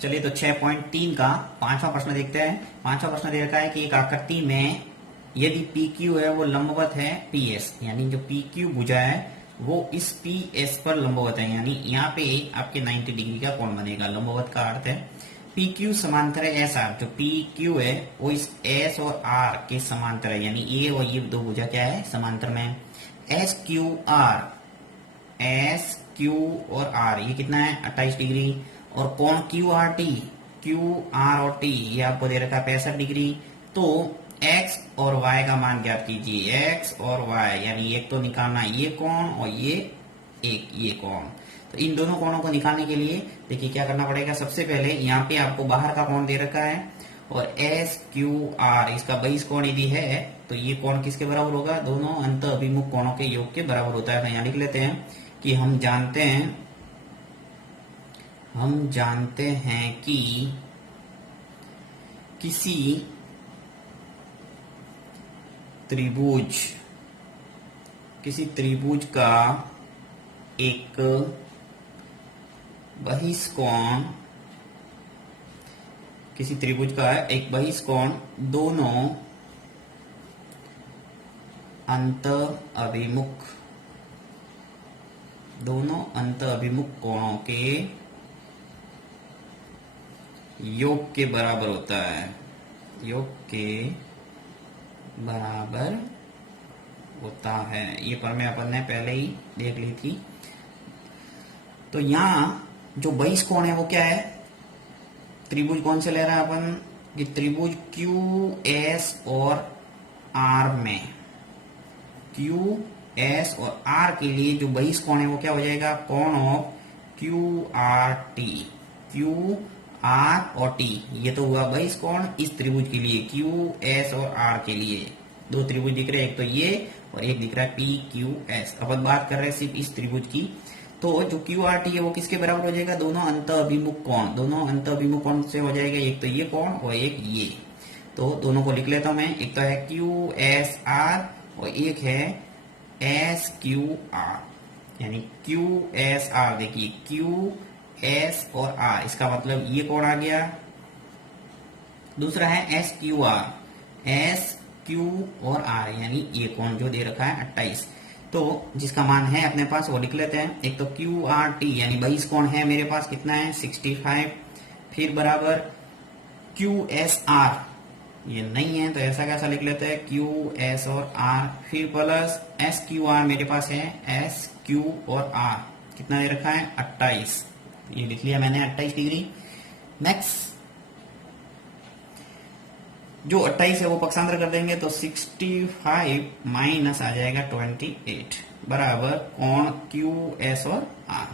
चलिए तो 6.3 का पांचवा प्रश्न देखते हैं। पांचवा प्रश्न दे रखा है कि एक आकृति में यदि पी क्यू है वो लंबवत है पी एस, यानी जो पी क्यू भुजा है वो इस पी एस पर लंबवत है, यानी यहाँ पे आपके 90 डिग्री का कोण बनेगा। लंबवत का अर्थ है पी क्यू समांतर है एस आर। जो पी क्यू है वो इस एस और आर के समांतर है, यानी ए और ये दो भुजा क्या है, समांतर में। S Q R, S Q और आर ये कितना है 28 डिग्री। और कोण Q R T, Q R और टी ये आपको दे रखा है 65 डिग्री। तो x और y का मान ज्ञात कीजिए। x और y यानी एक तो निकालना ये कोण और ये कोण। तो इन दोनों कोणों को निकालने के लिए देखिए क्या करना पड़ेगा। सबसे पहले यहाँ पे आपको बाहर का कोण दे रखा है और एस क्यू आर इसका बहिष कोण यदि है तो ये कोण किसके बराबर होगा, दोनों अंत अभिमुख कोणों के योग के बराबर होता है। तो यहाँ लिख लेते हैं कि हम जानते हैं कि किसी त्रिभुज का एक बहिष कोण दोनों अंत अभिमुख कोणों के योग के बराबर होता है, योग के बराबर होता है। ये प्रमेय अपन ने पहले ही देख ली थी। तो यहाँ जो बहिष कोण है वो क्या है, त्रिभुज कौन से ले रहा है अपन, कि त्रिभुज क्यू एस और आर में, क्यू एस और आर के लिए जो बहिष कोण है वो क्या हो जाएगा, कोण of Q R T. Q R और टी ये तो हुआ बहिष कोण इस त्रिभुज के लिए, क्यू एस और आर के लिए। दो त्रिभुज दिख रहे हैं, एक तो ये और एक दिख रहा है पी क्यू एस। अपन बात कर रहे हैं सिर्फ इस त्रिभुज की। तो जो क्यू आर टी है वो किसके बराबर हो जाएगा, दोनों अंत अभिमुख कोण। दोनों अंत अभिमुख कोण से हो जाएगा एक तो ये कोण और एक ये। तो दोनों को लिख लेता हूं मैं, एक तो है क्यू एस आर और एक है एस क्यू आर, यानी क्यू एस आर। देखिए क्यू एस और आर इसका मतलब ये कोण आ गया। दूसरा है S Q R, S Q और आर यानी ये कोण जो दे रखा है 28। तो जिसका मान है अपने पास वो लिख लेते हैं। एक तो क्यू आर टी यानी बहिष कोण है मेरे पास कितना है 65, फिर बराबर क्यू एस आर ये नहीं है तो ऐसा कैसा लिख लेते हैं क्यू एस और आर, फिर प्लस एस क्यू आर मेरे पास है एस क्यू और आर कितना दे रखा है 28, ये लिख लिया मैंने 28 डिग्री। नेक्स्ट जो 28 है वो पक्षांतर कर देंगे तो 65 माइनस आ जाएगा 28 बराबर कोण क्यू एस और आर।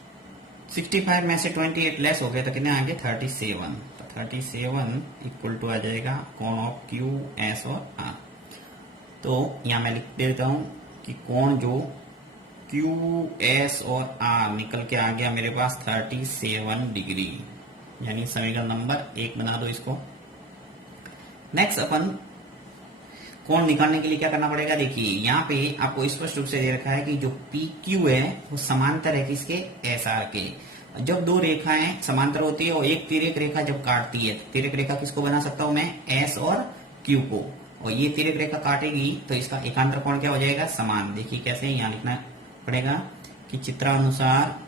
65 में से 28 लेस हो गए तो कितने आगे 37, तो 37 इक्वल टू आ जाएगा कोण ऑफ क्यू एस और आर। तो यहां मैं लिख देता हूं कि कोण जो क्यू एस और आर निकल के आ गया मेरे पास 37 डिग्री, यानी समीकरण नंबर 1 बना दो इसको। नेक्स्ट अपन कोण निकालने के लिए क्या करना पड़ेगा, देखिए यहाँ पे आपको स्पष्ट रूप से दे रखा है कि जो पी क्यू है वो समांतर है किसके, एस आर के। जब दो रेखाएं समांतर होती है और एक तिर्यक रेखा जब काटती है, तिर्यक रेखा किसको बना सकता हूं मैं, एस और क्यू को, और ये तिर्यक रेखा काटेगी तो इसका एकांतर कोण क्या हो जाएगा, समान। देखिए कैसे, यहाँ लिखना पड़ेगा कि चित्रानुसार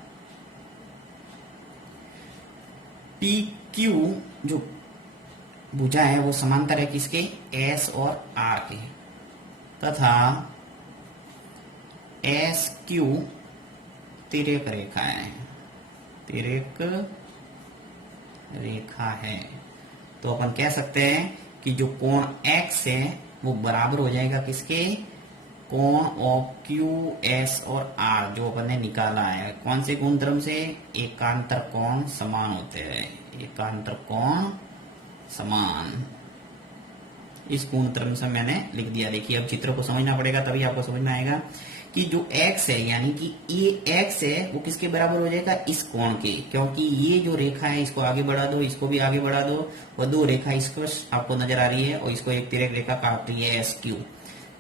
पी क्यू जो भुजा है वो समांतर है किसके, एस और आर के, तथा एस क्यू तिर्यक रेखा है, तिर्यक रेखा है। तो अपन कह सकते हैं कि जो कोण x है वो बराबर हो जाएगा किसके, कोण ऑफ क्यू एस और आर जो अपन ने निकाला है। कौन से गुणधर्म से, एकांतर कोण समान होते हैं, एकांतर कोण समान, इस गुणधर्म से मैंने लिख दिया। देखिए अब चित्र को समझना पड़ेगा तभी आपको समझ में आएगा कि जो x है यानी कि ये x है वो किसके बराबर हो जाएगा, इस कोण के, क्योंकि ये जो रेखा है इसको आगे बढ़ा दो, इसको भी आगे बढ़ा दो, और दो रेखा स्पष्ट आपको नजर आ रही है और इसको एक तिर्यक रेखा काट रही है एस क्यू।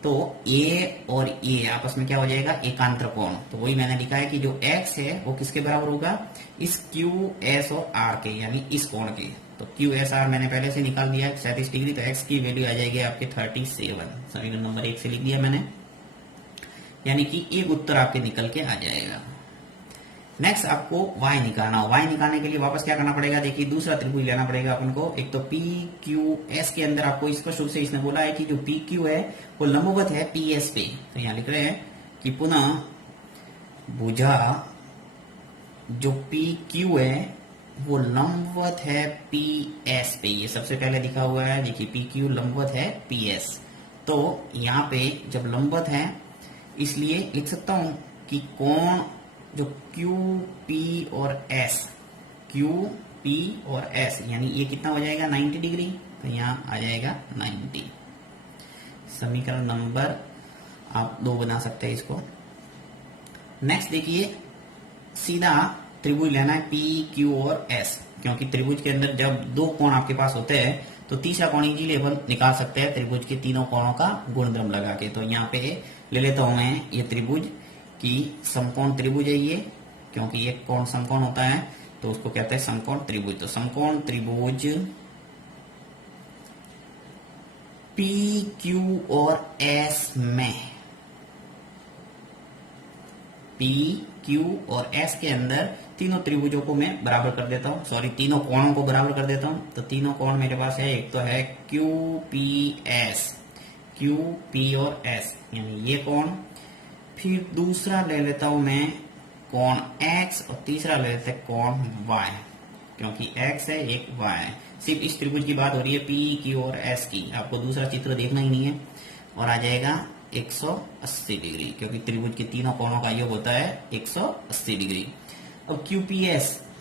तो ए और ए आपस में क्या हो जाएगा, एकांतर कोण। तो वही मैंने लिखा है कि जो एक्स है वो किसके बराबर होगा, इस क्यू एस और आर के, यानी इस कोण के। तो क्यू एस आर मैंने पहले से निकाल दिया है 37 डिग्री, तो एक्स की वैल्यू आ जाएगी आपके 37, समीकरण नंबर 1 से लिख दिया मैंने, यानी कि एक उत्तर आपके निकल के आ जाएगा। नेक्स्ट आपको y निकालना। y निकालने के लिए वापस क्या करना पड़ेगा, देखिए दूसरा त्रिभुज लेना पड़ेगा अपन को। एक तो पी क्यू एस के अंदर आपको स्पष्ट रूप से इसने बोला है कि जो पी क्यू है वो लंबवत है पी एस पे। तो यहाँ लिख रहे हैं कि पुनः भुजा जो पी क्यू है वो लंबवत है पी एस पे। ये सबसे पहले लिखा हुआ है, देखिए पी क्यू लंबवत है पी एस। तो यहाँ पे जब लंबवत है इसलिए लिख सकता हूं कि कोण जो क्यू पी और एस, क्यू पी और एस, यानी ये कितना हो जाएगा 90 डिग्री। तो यहाँ आ जाएगा 90। समीकरण नंबर आप 2 बना सकते हैं इसको। नेक्स्ट देखिए, सीधा त्रिभुज लेना है पी क्यू और एस, क्योंकि त्रिभुज के अंदर जब 2 कोण आपके पास होते हैं तो तीसरा कोण इजीली अपन निकाल सकते हैं त्रिभुज के तीनों कोणों का गुणधर्म लगा के। तो यहाँ पे ले लेता हूं मैं ये त्रिभुज की समकोण त्रिभुज है ये, क्योंकि एक कोण समकोण होता है तो उसको कहते हैं समकोण त्रिभुज। तो समकोण त्रिभुज पी क्यू और एस में, पी क्यू और एस के अंदर तीनों त्रिभुजों को मैं बराबर कर देता हूं, सॉरी तीनों कोणों को बराबर कर देता हूं। तो तीनों कोण मेरे पास है, एक तो है Q P S, Q P और एस यानी ये कोण, फिर दूसरा ले लेता हूं मैं कोण x और तीसरा ले लेते हैं कोण y, क्योंकि x है एक y है। सिर्फ इस त्रिभुज की बात हो रही है पी क्यू और एस की, आपको दूसरा चित्र देखना ही नहीं है। और आ जाएगा 180 डिग्री, क्योंकि त्रिभुज के तीनों कोणों का योग होता है 180 डिग्री। अब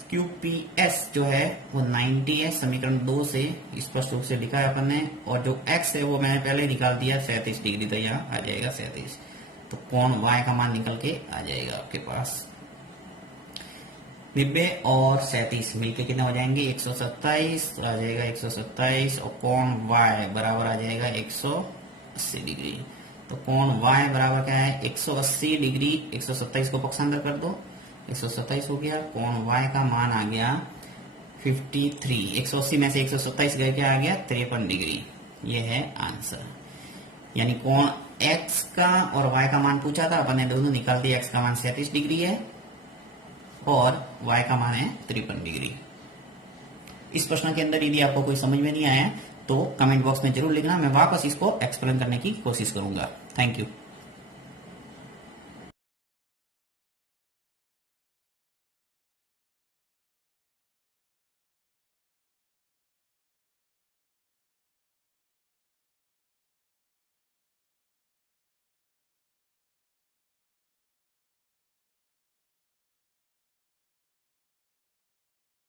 QPS जो है वो 90 है, समीकरण 2 से स्पष्ट रूप से लिखा है अपन ने। और जो x है वो मैंने पहले निकाल दिया 37 डिग्री, तो यहाँ आ जाएगा 37। तो कोण y का मान निकल के आ जाएगा आपके पास 90 और 37 मिलके कितना हो जाएंगे 127, तो आ जाएगा 127 और कोण y बराबर आ जाएगा 180 डिग्री। तो कोण y बराबर क्या है 180 डिग्री, 127 को पक्षांतर कर दो, 127 हो गया। कोण y का मान आ गया 53, 180 में से 127 गए क्या आ गया 53 डिग्री। ये है आंसर, यानी कोण x का और y का मान पूछा था, अपन ने दोनों निकाल दिया। x का मान 37 डिग्री है और y का मान है 53 डिग्री। इस प्रश्न के अंदर यदि आपको कोई समझ में नहीं आया तो कमेंट बॉक्स में जरूर लिखना, मैं वापस इसको एक्सप्लेन करने की कोशिश करूंगा। Thank you.